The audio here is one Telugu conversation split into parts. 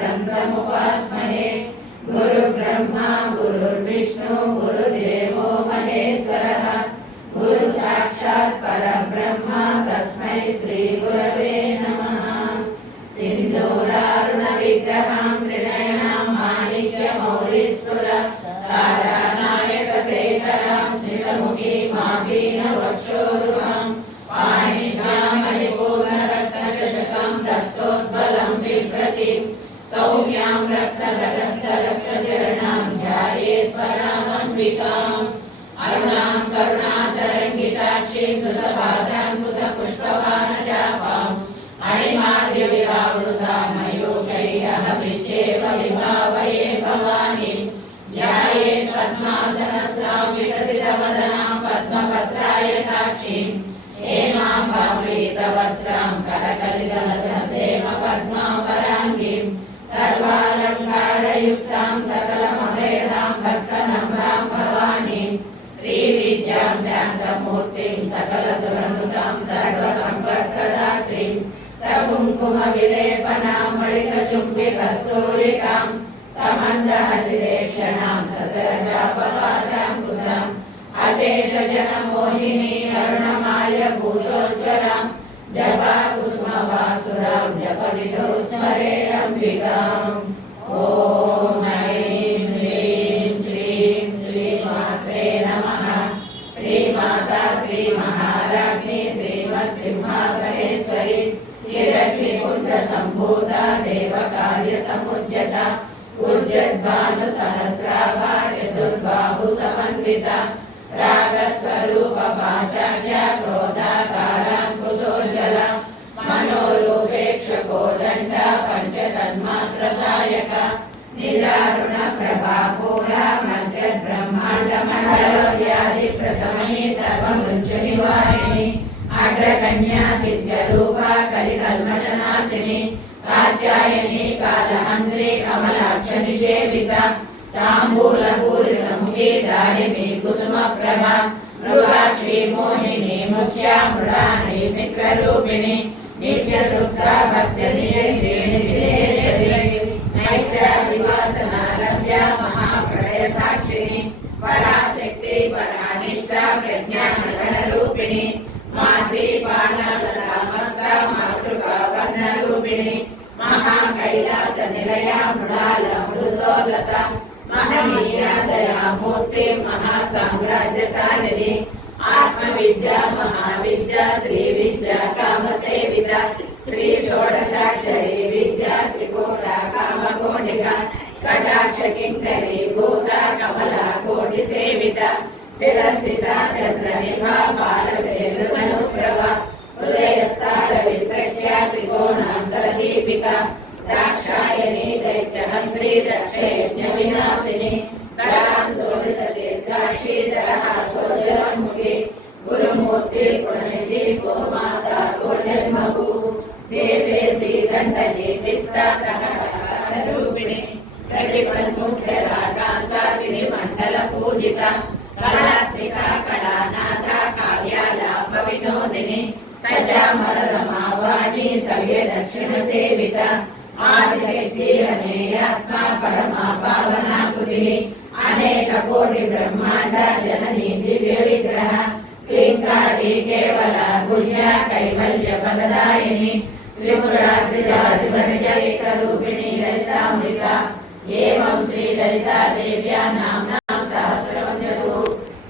एकदन्तमुपास्महे। गुरुर्ब्रह्मा गुरुर्विष्णु गुरुदेवो महेश्वरः। गुरु साक्षात् परब्रह्म तस्मै श्री गुरवे नमः। सिन्दूरारुण विग्रहां त्रिनयनां माणिक्यमौलीस्फुरं तारानायक शेखरां स्मितमुखीं वक्षोरुहां पाणिभ्यां परिपूर्णरत्नचषकं रक्तोद्बलं बिभ्रतीं सौम्यां रत्नधरस्थलक्षचरणां ध्यायेश्वरामम्बिकाम् अरुणां करुणातरङ्गिताक्षीं कृतभासाङ्कुशपुष्पबाणचापाम् अणिमाद्यविरावृतां मयूखैरहमित्येव विभावये भवानीं ध्यायेत् पद्मासनस्थां विकसितवदनां पद्मपत्रायताक्षीं हेमां भावृतवस्त्रां करकलितलसन्देम पद्मापराङ्गीं सर्वालङ्कारयुक्तां सकलमभेदां भक्तनम्रां भवानीं श्रीविद्यां शान्तमूर्तिं सकलसुरनुतां सर्वसम्पत्प्रदात्रीं सकुङ्कुमविलेपनां मणिकचुम्बिकस्तूरिकां समन्दहसिदेक्षणां ससरजापपाशाङ्कुशाम् अशेषजनमोहिनी अरुणमाल्यभूषोज्ज्वलां जपाकुसुमवासुरां जपनिधौ स्मरेऽम्बिकाम्। ॐ ऐं ह्रीं श्रीं श्रीमात्रे नमः। श्रीमाता श्रीमहाराज्ञी श्रीमत्सिंहासनेश्वरी चिरग्निकुण्डसम्भूता देवकार्यसमुज्जता उद्यद्भानुसहस्राभा चतुर्बाहुसमन्विता रागस्वरूपभाषाढ्या क्रोधाकाराङ्कुशोज्ज्वला मनोरूपेक्षकोदण्डा पञ्चतन्मात्रसायका निदारुणप्रभापूरा मज्जद्ब्रह्माण्डमण्डलव्याधिप्रशमनी सर्वमृत्युनिवारिणी अग्रकन्या चिद्यरूपा कलिकल्मषनाशिनी कात्यायनी कालहन्त्री कमलाक्षनिषेविता ताम्बूलपूरितमुखी दाडिमी कुसुमप्रभा मृगाक्षी मोहिनी मुख्या मृडानी मित्ररूपिणी नित्यतृप्ता भक्त्यनियेन्द्रियनिर्देशरी नैत्रादिवासनालभ्या महाप्रलयसाक्षिणी पराशक्ति परानिष्ठा प्रज्ञानगणरूपिणी माद्रीपालसलामत्ता मातृका वर्णरूपिणी महाकैलासनिलया मृडालमृतोर्लता महनीया दयामूर्ति महासाम्राज्यशालिनी आत्मविद्या महाविद्या श्रीविद्या कामसेविता श्री षोडशाक्षरी विद्या त्रिकोटा कामकोटिका कटाक्ष किङ्करी भूता कमला कोटिसेविता शिरसिता चन्द्रनिभा बालशेनुप्रभा हृदयस्थाल विप्रज्ञा त्रिकोणान्तरदीपिका दाक्षायणी दैत्यहन्त्री रक्षयज्ञविनाशिनी करान्दोलितदीर्घाक्षीधरहासोजरोन्मुखी गुरुमूर्ति गुणनिधि गोमाता गोजन्मभू देवेशी दण्डनीतिस्तातकरूपिणी कटिपन्मुग्धराकान्तागिरिमण्डलपूजिता कलात्मिका कलानाथा काव्यालापविनोदिनी सचामररमावाणी सव्यदक्षिणसेविता आदिशक्तिरमेयात्मा परमा पावनाकृतिः अनेककोटिब्रह्माण्ड जननी दिव्यविग्रह क्लीङ्कारी केवला गुह्या कैवल्यपददायिनी त्रिपुरा त्रिजा शिवजैकरूपिणी ललिताम्बिका एवं श्रीललिता देव्या नाम्ना सहस्रवन्द्यतु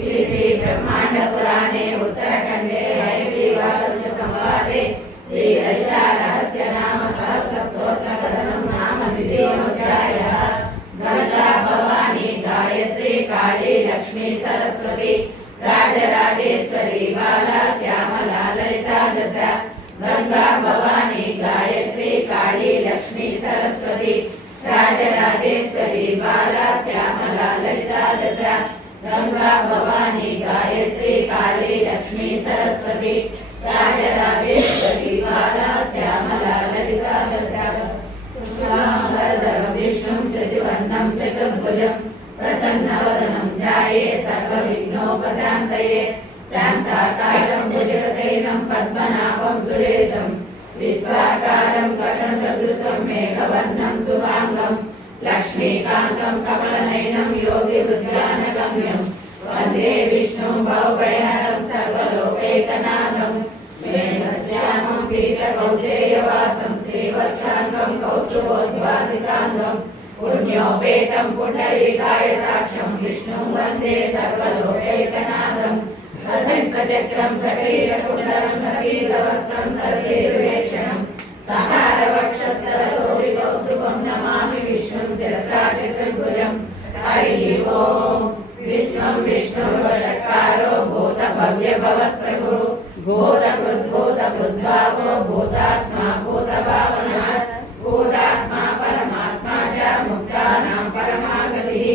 इति श्रीब्रह्माण्डपुराणे उत्तरखण्डे हयग्रीवागस्य संवादे श्रीललिता रहस्य नाम सहस्रस्तोत्रकथनं नाम द्वितीयोऽध्यायः। गङ्गा भवानी गायत्री काली लक्ष्मी सरस्वती राजराजेश्वरी बाला श्यामला ललिता दश। गङ्गा भवानी गायत्री काली लक्ष्मी सरस्वती राजराजेश्वरी बाला श्यामला ललिता दश। गङ्गा भवानी गायत्री काली लक्ष्मी सरस्वती राजराजेश्वरी बाला श्यामला ललिता दश। शुक्लाम्बरधरं विष्णुं शशिवर्णं चतुर्भुजं प्रसन्नवदनं ध्याये सर्वविघ्नोपशान्तये शान्ताकारं भुजगशयनं पद्मनाभं सुरेशं విశ్వాకారం గగన సదృశం మేఘవర్ణం శుభాంగం లక్ష్మీకాంతం కమలనయనం యోగి హృద్యానగమ్యం వందే విష్ణు భవభయహరం సర్వలోకైకనాథం మేఘశ్యామం పీతకౌశేయవాసం శ్రీవత్సాంగం కౌస్తుభోద్భాసితాంగం పుణ్యోపేతం పుండరీకాయతాక్షం విష్ణుం వందే సర్వలోకైకనాథం సశంఖచక్రం సకీరకుండలం సపీతవస్త్రం సశీర్వేక్షణం సహారవక్షస్థలశోభికౌస్తుభం నమామి విష్ణుం శిరసా చతుర్భుజం హరి ఓం విశ్వం విష్ణుర్వషట్కారో భూత భవ్య భవత్ప్రభు భూతకృద్భూతభృద్భావో భూతాత్మా భూతభావనః భూతాత్మా పరమాత్మా చ ముక్తానాం పరమాగతిః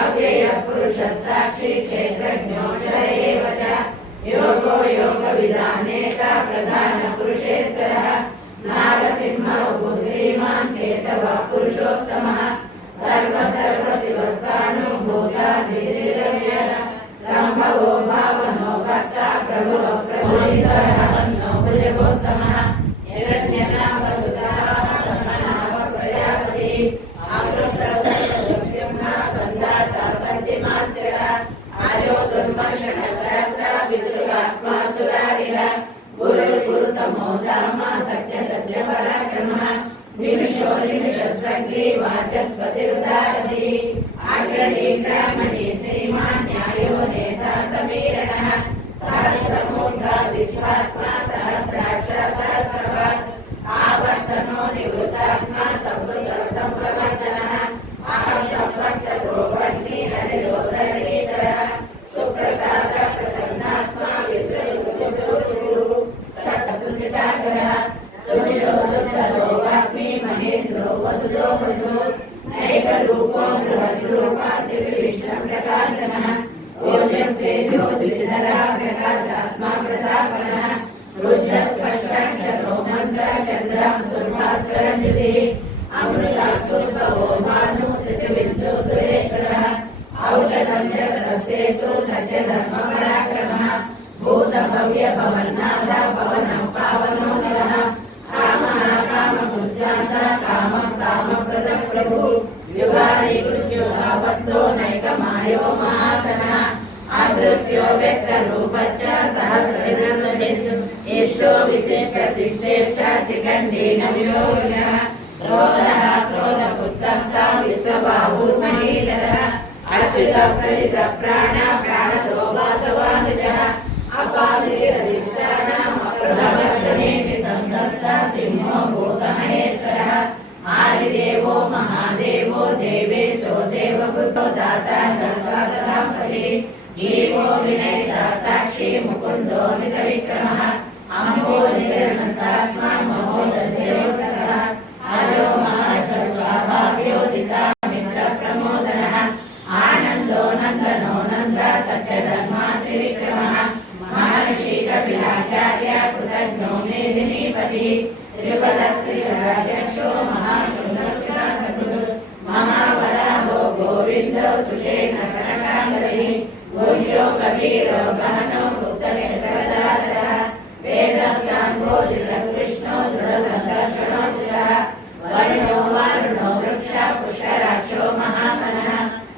అవ్యయ పురుషः సాక్షి క్షేత్రజ్ఞో జడ ఏవ చ యోగో యోగ విధానేత ప్రధాన పురుషేశ్వరः నారసింహో శ్రీమాన్ కేశవ పురుషోత్తమః సర్వ సర్వ శివస్థాను భూతాదిరవ్యః సంభవో భావనో భక్త ప్రభువ ప్రభురీశ్వరః వన్నో భుజగోత్తమః హిరణ్యనామ సుధానామ ప్రజాపతి అమృత సర్వలక్ష్మ్య సందాత సత్యమాచర ఆజో దుర్మర్షణ సహస్ర విసుగాత్మా సురారిః గురుర్గురుతమో ధామ సత్య సత్య పరాక్రమః నిమిషో నిమిషస్రంగి వాచస్పతిరుదారతి అగ్రణీ గ్రామణి శ్రీమాన్ న్యాయో నేత సమీరణః సహస్రమూర్ధ విశ్వాత్మా సహస్రాక్ష సహస్రపాత్ ఆవర్తనో నివృతాత్మా సంవృత సంప్రవర్తనః అహం సంవత్సరో వహ్ని హరిరోధరణీధరః సుప్రసాద ప్రసన్నాత్మా విశ్వగురు సత్సుతి సాగరః సునిలో దుర్ధరో వాగ్మి మహేంద్రో వసుదో వసు నైక రూపో బృహద్రూపా శివ విష్ణు ప్రకాశనః ఓజస్తే జ్యోతిధరః ప్రకాశాత్మా ప్రతాపనః రుద్రస్పర్శాక్షరో మంత్ర చంద్రం సుర్భాస్కరంజుతిః అమృతాక్షుర్భవో భాను శశివిందో సురేశ్వరః ఔషధం జగదసేతు సత్యధర్మ పరాక్రమః భూత భవ్య భవన్నాథ పవనం పావనో నరః కామః కామపుత్రాంత కామం కామప్రద ప్రభు యుగాని కృత్యుగాపత్తో నైకమాయో మహాసనః అదృశ్యో వ్యక్త రూపశ్చ సహస్రజన్మజన్మ ఇష్టో విశిష్ట శిష్టేష్ట శిఖండీ నవ్యోరుణః క్రోధః క్రోధపుత్తంత విశ్వబాహుర్మహీధరః అచ్యుత ప్రజిత ప్రాణ ప్రాణతో వాసవానుజః అపానిరధిష్టానం అప్రభవస్తనేమి సంస్థ సింహో భూతమహేశ్వరః ఆదిదేవో మహాదేవో దేవేశో దేవభృతో దాసాంగసాదతాం పతి జీవో వినయిత సాక్షి ముకుందో మిత విక్రమః అంబో నిరనంతాత్మా మహోదసేవకః అజో మహాస్వభావ్యోదిత మిత్ర ప్రమోదనః ఆనందో నందనో నంద సత్యధర్మా త్రివిక్రమః మహర్షి కపిలాచార్య కృతజ్ఞో మేదినీపతి త్రిపదస్త్రిసహజక్షో మహాశృంగరుద్రాసకుడు మహావరాహో గోవిందో సుషేణ కనకాంగరి గుహ్యో కబీరో గహనో గుప్తశత్రగదాధరః వేదసాంగోదిత కృష్ణో దృఢ సంకర్షణోజ్జలః వరుణో వారుణో వృక్ష పుష్కరాక్షో మహామనః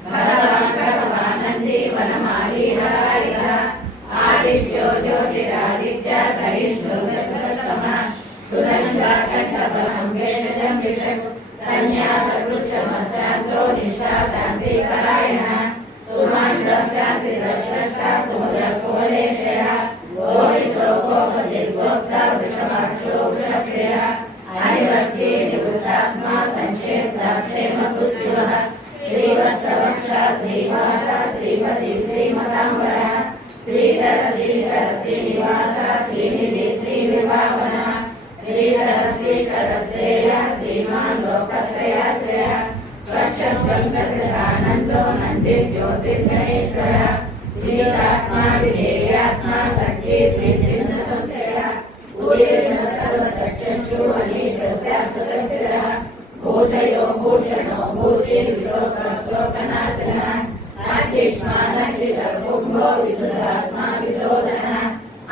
భగవాన్ భగవానంది వనమాలి హరాయిః ఆదిత్యో జ్యోతిరాదిత్య సహిష్ణుర్గసత్తమః సుదంగా కంఠబలం భేషజం విషక్ సన్యాసకృచ్చమశాంతో నిష్ఠా శాంతి పరాయణః సుమాంగ శాంతి దర్శష్ట కుముద కుమలేశయః గోవిందో గోపతిర్గోప్త వృషభాక్షో వృషప్రియః అనివర్తి నివృత్తాత్మా సంచేత క్షేమపుత్రివః శ్రీవత్సవక్ష శ్రీవాస శ్రీమతి శ్రీమతాంబరః శ్రీధర శ్రీధర శ్రీనివాస శ్రీనిధి శ్రీవిభావనః శ్రీధర శ్రీకర శ్రేయ శ్రీమాన్ లోకత్రయాశ్రయ స్వచ్ఛ స్వంకసిదానందో నంది జ్యోతిర్గణేశ్వరః శ్రీరాత్మా విధేయాత్మా సంకీర్తి చిన్న సంశయః ఉదీర్ణ సర్వదక్షిణు అనీశస్యాశ్రుతశిరః భూషయో భూషణో భూతిర్విశోక శోకనాశనః నాచిష్మానచిదర్భుంభో విశుద్ధాత్మా విశోధనః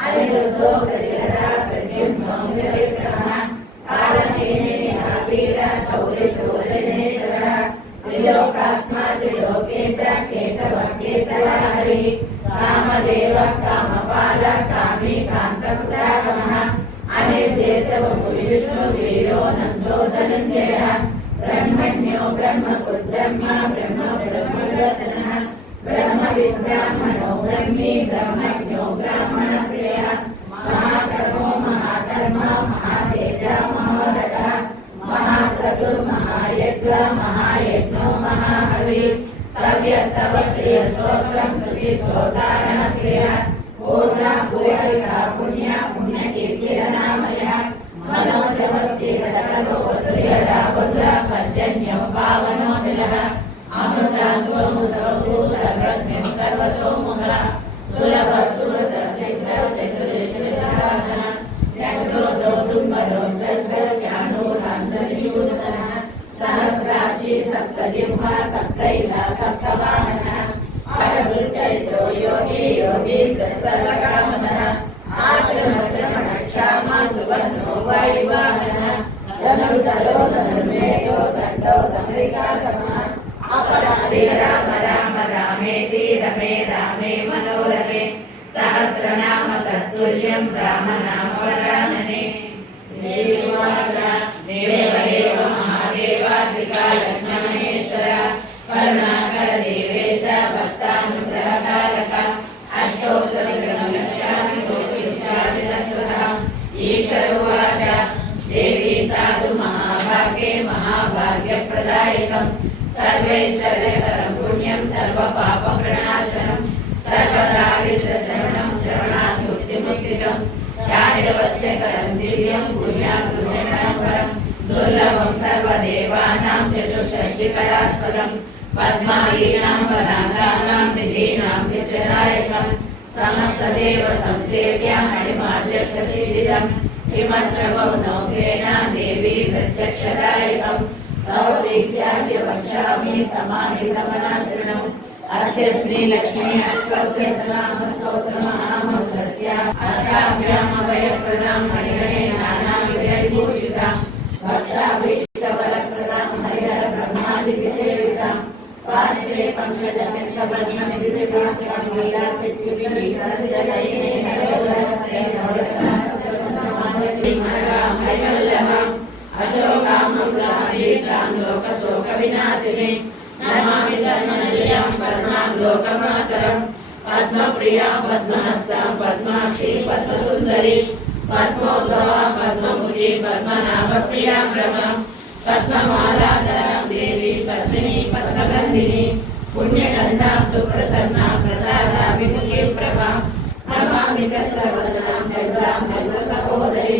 అనిరుద్ధో ప్రతిహర ప్రద్యుమ్నో విక్రమః కామదేవ కామపాల కామి కాంతకృతాగమః అనిర్దేశవపు విష్ణు వీరో నందో ధనంజయ బ్రహ్మణ్యో బ్రహ్మకుద్ బ్రహ్మ బ్రహ్మ బ్రహ్మరత్నః బ్రహ్మవిద్ బ్రాహ్మణో బ్రహ్మీ బ్రహ్మజ్ఞో బ్రాహ్మణ ప్రియః మహాకర్మో మహాకర్మ మహాతేజ మహోరగః మహాక్రతుర్ మహాయజ్ఞ మహాయజ్ఞో మహాహవి సవ్యస్తవ ప్రియ స్తోత్రం స్తుతి స్తోత్రాణ ప్రియ పూర్ణ పూరిత పుణ్య పుణ్యకీర్తిరనామయ మనోజవస్తిగతలో వసుయదా వసుర పర్జన్యో పావనో నిలః అమృత సోముదవపు సర్వజ్ఞం సర్వతో ముఖ సులభ సుహృద సిద్ధ సిద్ధ వ్యగ్రోదో దుర్మలో సహస్రాక్షి సప్తజిహ్వ సప్తైల సప్తవాహన హరదుర్గరితో యోగి యోగి సర్వకామనః ఆశ్రమ శ్రమణ క్షామ సువర్ణో వాయువాహన ధనుర్ధరో ధనుర్వేదో దండో ధమరికాగమః అపరాధి రామ రామ రామేతి రమే రామే మనోరమే సహస్రనామ తత్తుల్యం రామ నామ వరాననే దేవాచ దేవదేవ మహాదేవాదికాయజ్ఞమహేశ్వర కరుణాకర దేవేశ భక్తానుగ్రహకారక అష్టోత్తరలక్షామి కోటిచారితస్వతం ఈశ్వరోవాచ దేవీ సాధు మహాభాగ్యే మహాభాగ్యప్రదాయకం సర్వైశ్వర్యకరం పుణ్యం సర్వపాప ప్రణాశనం సర్వదారిద్ర శ్రవణం శ్రవణాత్ ముక్తిముక్తికం యాదవస్యకరం దివ్యం పుణ్యం పుణ్యకరం వరం దుర్లభం సర్వదేవానాం చతుషష్టికరాస్పదం పద్మాయీనాం వరాంగానాం నిధీనాం నిత్యదాయకం సమస్తదేవ సంసేవ్యం హరిమాద్యక్ష సిద్ధిదం హిమద్రవౌనౌకేన దేవీ ప్రత్యక్షదాయకం తవ ప్రీత్యాద్య వక్ష్యామి సమాహితమనాశృణం అస్య శ్రీలక్ష్మీ అష్టోత్తరనామ స్తోత్రమహామంత్రస్య అష్టాభ్యాం అభయప్రదాం మణిగణే నానావిధైర్భూషితాం భక్తాభీష్టబలప్రదాం హరిహర బ్రహ్మాది విసేవితాం పార్శ్వే పంకజ శంఖపద్మనిధితాం అశోకామృతాం లోకశోక వినాశిని నమామి ధర్మనిలయాం పరమాం లోకమాతరం పద్మప్రియాం పద్మహస్తాం పద్మాక్షి పద్మసుందరి పద్మోద్భవాం పద్మముఖి పద్మనాభ ప్రియాం రమాం పద్మమాలాధరాం దేవి పద్మిని పద్మగంధిని పుణ్యగంధాం సుప్రసన్నాం ప్రసాదా విముఖీం ప్రభాం నమామి చక్రవదనాం చంద్రాం చంద్ర సహోదరి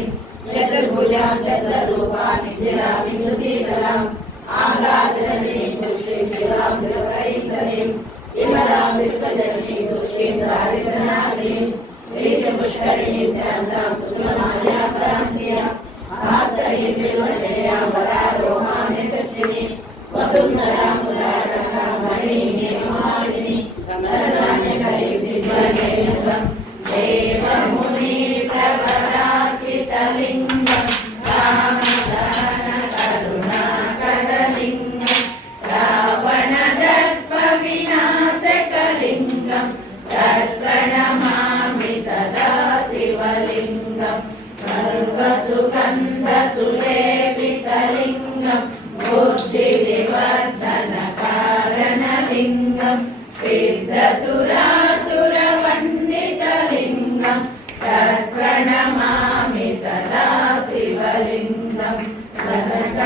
చతుర్భుజాం చంద్రరూపాం ఇందిరాం ఇందుశీతలాం ఆహ్లాదజననీ పుష్టిం శివాం శివకైంకరీం విమలాం విశ్వజననీ పుష్టిం దారిద్ర్యనాశినీం వీర్యపుష్కరిణీం శాంతాం సుబ్రహ్మణ్యాపరాం శ్రియాం భాస్కరీం బిల్వనిలయాం వరారోహాన్యశస్వినీం వసుంధరాం ఉదారంగాం మణినీం హేమమాలినీం కమలాన్యకరీం సిద్ధ్యైనసం దేవముని ప్రవరాచితలింగం రామదాన కరుణాకరలింగం రావణదర్ప వినాశకలింగం తత్ప్రణమామి సదా శివలింగం సర్వసుగంధ సులేపితలింగం బుద్ధి వివర్ధన కారణలింగం సిద్ధసురాసుర వందితలింగం తత్ప్రణమామి సదా శివలింగం కనక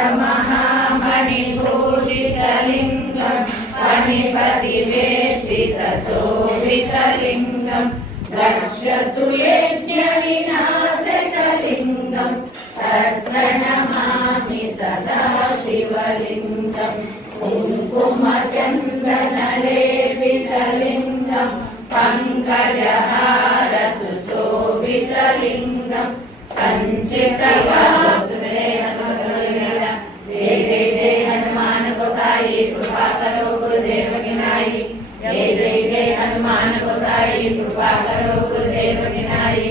మహామణిభూషితలింగం ఫణిపతివేష్టిత శోభితలింగం దక్షసుయజ్ఞ వినాశకలింగం తత్ప్రణమామి సదా శివలింగం కుంకుమచందనలేపితలింగం పంకజహార సుశోభితలింగం సంచితవాసురే జయ జయ జయ హనుమాన్ गोसाई कृपा करो गुरुदेव की नाई। जय जय जय हनुमान गोसाई कृपा करो गुरुदेव की नाई।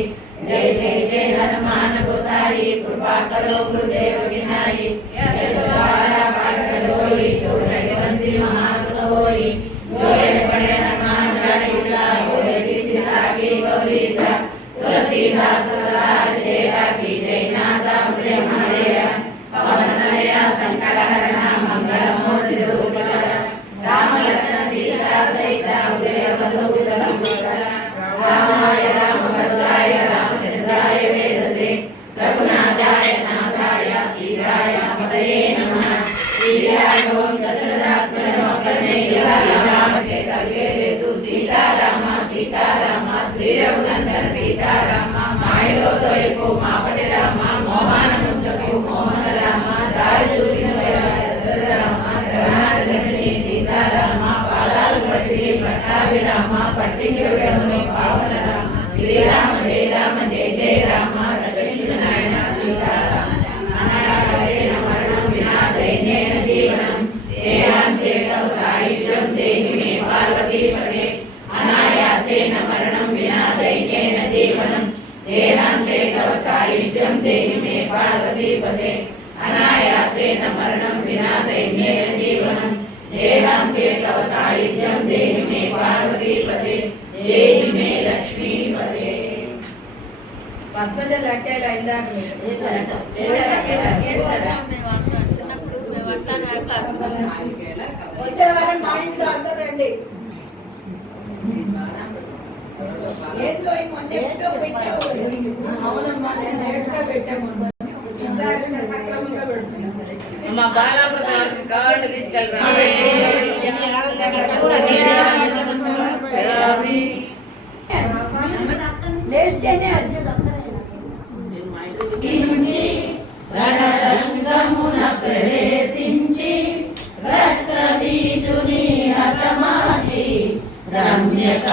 जय जय जय हनुमान गोसाई कृपा करो गुरुदेव की नाई। यशोदारा पाठक लोई जो नयवंती महासुर होई। जो पढ़े हनुमान चालीसा होए सिद्धि సీతారామ మాయలో తొయకు మాపటి రామ మోహాన ముంచకు మోహన రామ దారి చూపిన రామ శరణార్థి సీతారామ పాదాలు పట్టి పట్టాభి రామ పట్టించు విడముని పావన రామ శ్రీరామ జయ రామ జయ జయ రామ రక్షించు నాయన సీతారామ అనాయాసేన మరణం వినా దైన్యేన జీవనం దేహాంతే తవ సాయుధ్యం దేహి మే పార్వతీపదే అనాయాసేన మరణం వినా దైన్యేన జీవనం దేహాంతే తవ సాయుధ్యం దేహి మే పార్వతీపదే అనాయాసేన మరణం వినా దైన్యేన జీవనం దేహాంతే తవ సాయుధ్యం దేహి మే పార్వతీపదే దేహి మే లక్ష్మీపదే. పద్మజ లెక్కలు అయిందాక వచ్చే వారం మా ఇంట్లో అందరూ రండి. ఏందో ఈ మొన్న ఎప్పుడో పెట్టావు. అవునమ్మా నేను నేడుగా పెట్టాము. సక్రమంగా పెడుతున్నాను. అమ్మ బాలాపతి కాళ్ళు తీసుకెళ్ళరా లేస్తేనే రణరంగమున ప్రవేశించి రక్త బీజుని హతమాచి రమ్యక